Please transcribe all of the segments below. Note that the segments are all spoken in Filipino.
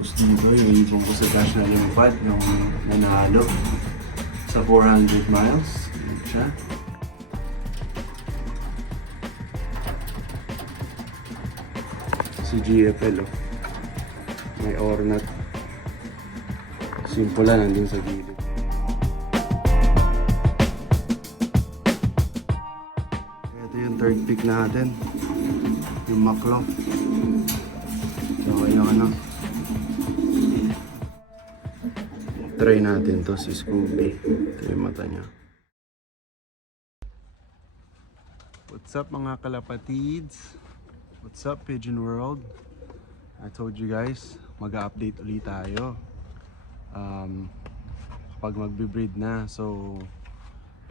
Tapos dito, yung ibong ko sa cash na limpad, yung nanalo sa 400 miles. Yan siya. Si GFL, oh. May ornat. Simple lang, nandun sa gilid. Ito yung third pick natin. Yung Makloff. So, yung ano. Try natin to si Scooby. Ito yung mata niya. What's up mga kalapatids? What's up Pigeon World? I told you guys, mag-update ulit tayo. Kapag magbe-breed na. So,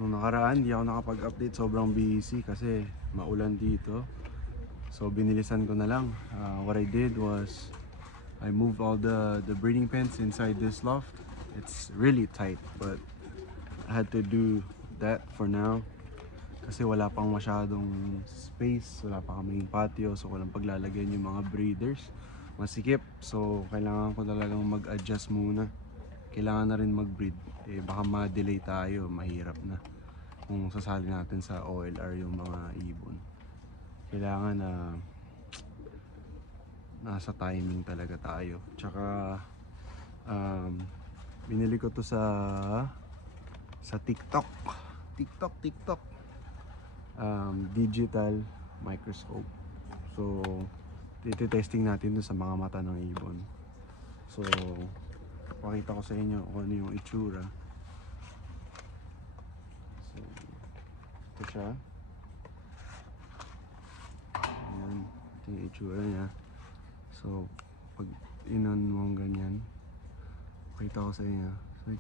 nung nakaraan, di ako nakapag-update. Sobrang busy kasi maulan dito. So, binilisan ko na lang. What I did was, I moved all the breeding pens inside this loft. It's really tight, but I had to do that for now. Kasi wala pang masyadong space, wala pa kaming patio, so walang paglalagyan yung mga breeders. Masikip, so kailangan ko talagang mag-adjust muna. Kailangan na rin mag-breed. Eh, baka ma-delay tayo, mahirap na. Kung sasali natin sa OLR yung mga ibon. Kailangan na nasa timing talaga tayo. Tsaka binili ko to sa TikTok. Digital microscope. So, testing natin dun sa mga mata ng ibon. So, pakita ko sa inyo kung ano yung itsura. So, ito siya. Ayan, ito yung itsura niya. So, pag inon mo ganyan, pakita ko sa inyo.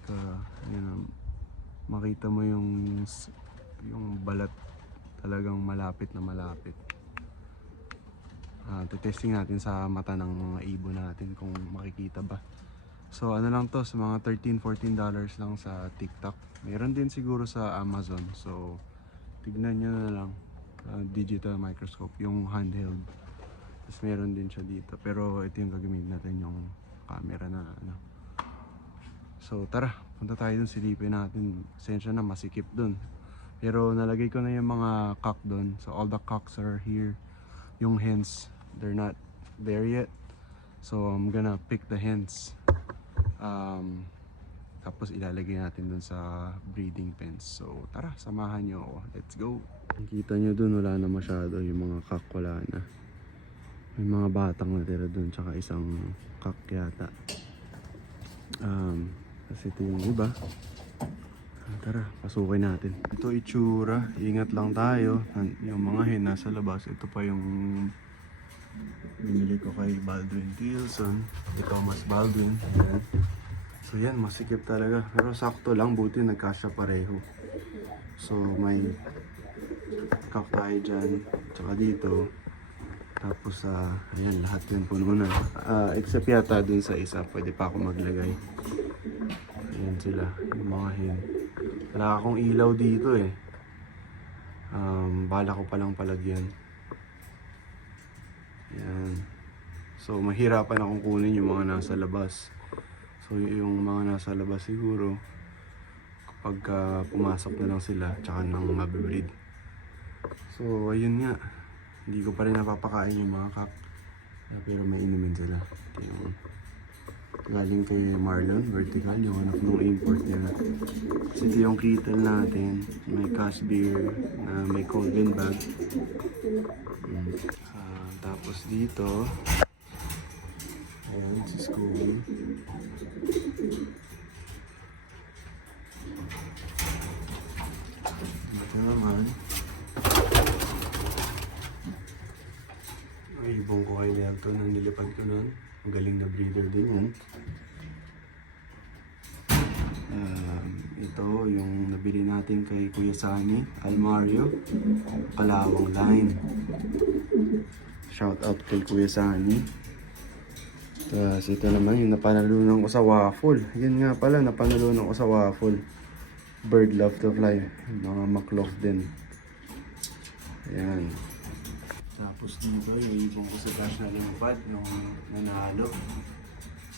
So, ayan, makita mo yung balat talagang malapit na malapit. Testing natin sa mata ng mga ibon natin kung makikita ba. So ano lang to, sa mga $13-14 lang sa TikTok. Meron din siguro sa Amazon. So tignan nyo na lang. Digital microscope, yung handheld. Tapos meron din siya dito. Pero ito yung gagamitin natin, yung camera na ano. So tara, punta tayo dun, silipin natin. Sensya na, masikip dun. Pero nalagay ko na yung mga cock dun. So all the cocks are here. Yung hens, they're not there yet. So I'm gonna pick the hens. Tapos ilalagay natin dun sa breeding pens. So tara, samahan nyo ako. Let's go. Kita nyo dun, wala na masyado. Yung mga cock wala na. May mga batang natira dun. Tsaka isang cock yata. Kasi ito yung iba. Tara, pasukin natin. Ito itsura, ingat lang tayo. Yung mga hen nasa labas. Ito pa yung binili ko kay Baldwin Tilson, kay Thomas Baldwin. Ayan. So yan, masikip talaga. Pero sakto lang, buti nagkasya pareho. So may cock tayo dyan, tsaka dito. Tapos ayan, lahat yun puno na. Except yata dun sa isa, pwede pa ako maglagay. Ayan sila, yung mga hen. Wala akong ilaw dito eh. Bala ko palang palagyan. Yan. So mahirapan akong kunin yung mga nasa labas. So yung mga nasa labas siguro kapag pumasok na lang sila, tsaka nang mabibreed. So ayun nga, hindi ko pa rin napapakain yung mga cock. Pero may inumin sila. Yung galing kay Marlon Vertical, yung anak ng import nila. Kasi ito yung kettle natin. May cash beer na may golden bag. Tapos dito, ayan si Scooby. Dito naman, ang ibong ko kay Nelton na nilipad ko nun. Ang galing na breeder din yan. Ito yung nabili natin kay Kuya Sani Almario, Kalawang Line. Shout out kay Kuya Sani. Tapos ito naman yung napanalunan ko sa waffle. Yan nga pala, napanalunan ko sa waffle. Bird Love to Fly. Mga Makloff din. Ayan. Tapos dito yung ibong ko sa cash na limpad, yung nanalo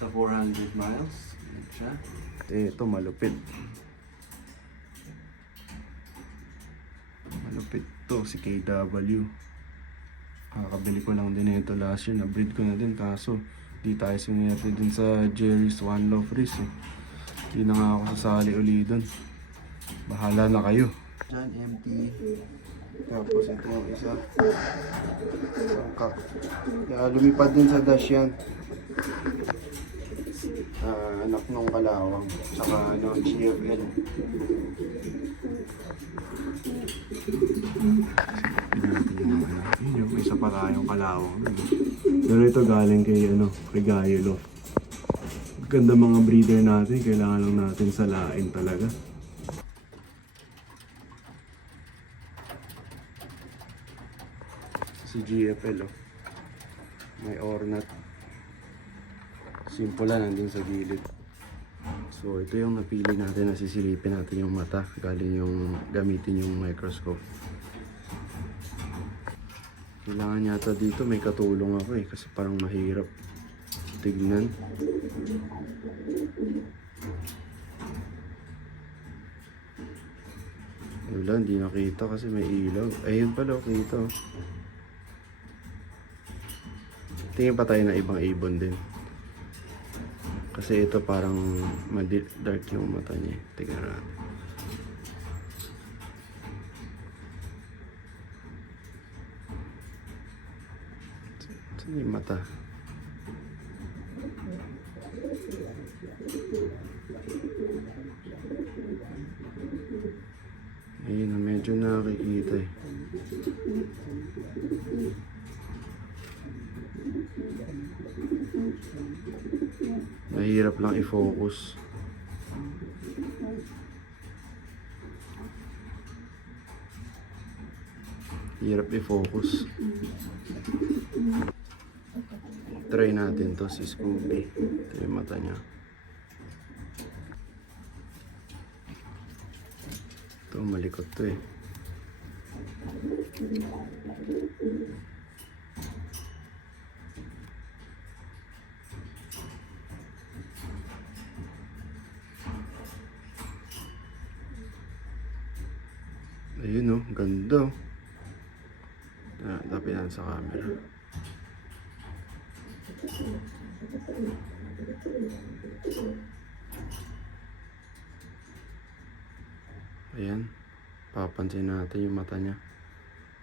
sa 400 miles. Yan siya. Ito malupit. Malupit to si KW. Kakabili ko lang din ito last year. Na-breed ko na din kaso di tayo sumiyerte dun sa Jerry's One Love Race eh. Di na nga ako sasali uli dun. Bahala na kayo. Diyan empty. Tapos ito yung isa. Sangka. Lumipad din sa dash yan. Anak nung kalawang. Saka GFL. Yun yung isa pa tayong kalawang. Pero ito galing kay Regalo. Ganda mga breeder natin. Kailangan lang natin salain talaga. Si GFL may ornat. Simple lang nandun sa gilid. So ito yung napili natin na sisilipin natin yung mata. Galing yung gamitin yung microscope. Kailangan yata dito may katulong ako eh. Kasi parang mahirap tignan. Wala, hindi nakita kasi may ilaw. Ayun pala, kita. Tingin pa tayo na ibang ibon din. Kasi ito parang dark yung mata niya. Tingnan natin. Saan yung mata? Ayun, medyo nakikita eh. Mahirap lang i-focus. Hirap i-focus. Try natin to si Scooby. Ito yung mata niya. Ito, malikot to eh. Ayun oh, ganda oh. Tapin natin sa camera. Ayan, papansin natin yung mata niya.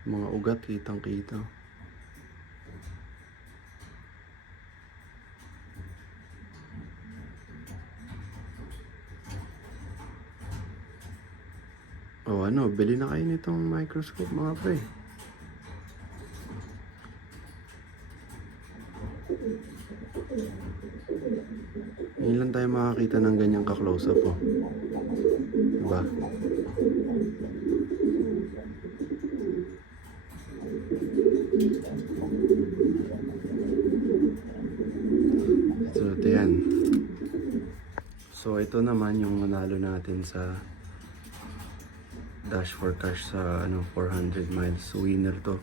Mga ugat, kitang-kita. O bili na kayo nitong microscope mga pre. Ngayon lang tayo makakita ng ganyang ka-close up oh. Diba? So ito yan. So ito naman yung nanalo natin sa Dash for Cash sa 400 miles. So winner to.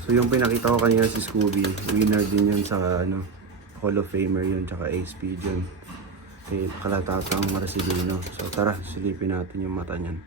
So yung pinakita ko kanina si Scooby, winner din yun sa Hall of Famer yun, tsaka Ace Pigeon. Kay Kalatatang Marcelino. So tara, silipin natin yung mata niyan.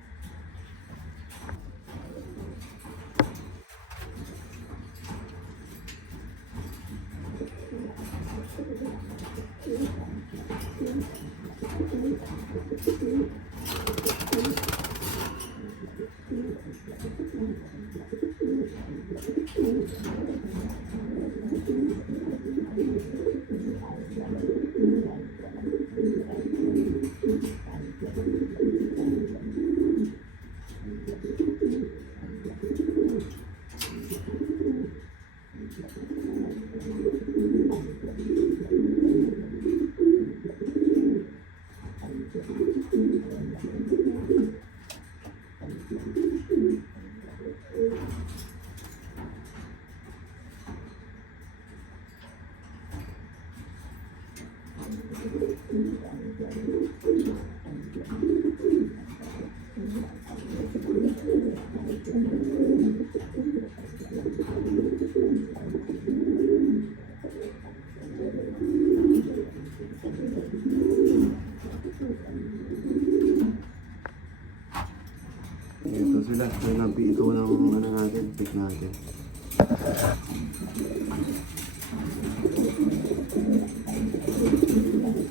pick natin.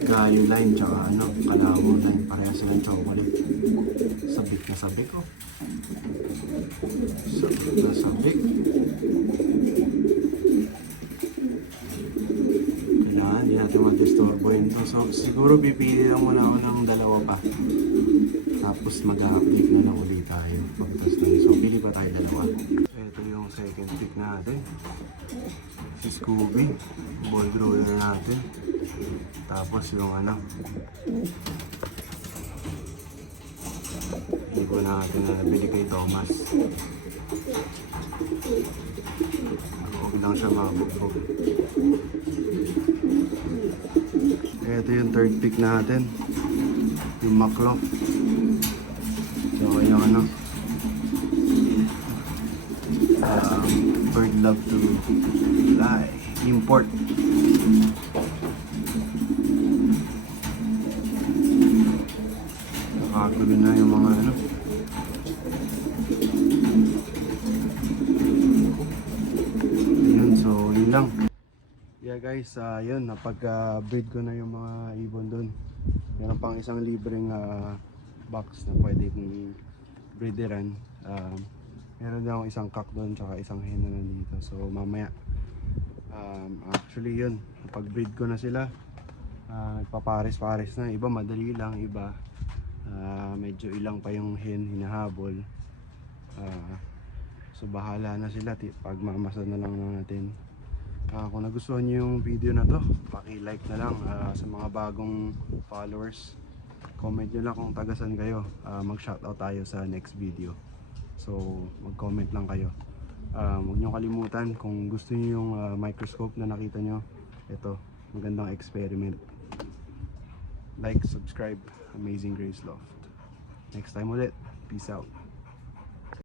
Gayo line tsaka ano, kalawo line. Parehas silang chocolate. Sabik na sabik oh. Sabik na sabik. Kailangan, hindi natin mag-disturbo yun. So, siguro pipili lang muna ako ng dalawa pa. Tapos mag-update na lang ulit tayo pagtas na. So, pili pa tayo dalawa. Ito yung second pick natin. Si Scooby. Ball roller natin. Tapos yung ano. Hindi ko natin na nabili kay Thomas. Huwag lang siya mabugbog. Ito yung third pick natin. Yung Maklof. So yung ano. Bird love to fly. Import. Nakagulo na yung mga ano. Yun, so yun lang. Yeah guys, yun, napag-breed ko na yung mga ibon dun. Meron pang isang libreng box na pwede kong breederan. Meron din akong isang cock doon tsaka isang hen na nandito. So mamaya, actually yun, napag-breed ko na sila. Nagpapares-pares na. Iba madali lang, iba medyo ilang pa yung hen hinahabol. So bahala na sila, pagmamasan na lang natin. Kung nagustuhan nyo yung video na to, paki-like na lang. Sa mga bagong followers, comment nyo lang kung tagasan kayo. Mag-shoutout tayo sa next video. So mag-comment lang kayo. Huwag nyo kalimutan kung gusto nyo yung microscope na nakita nyo. Ito, magandang experiment. Like, subscribe. Amazing Grace Loft. Next time ulit. Peace out.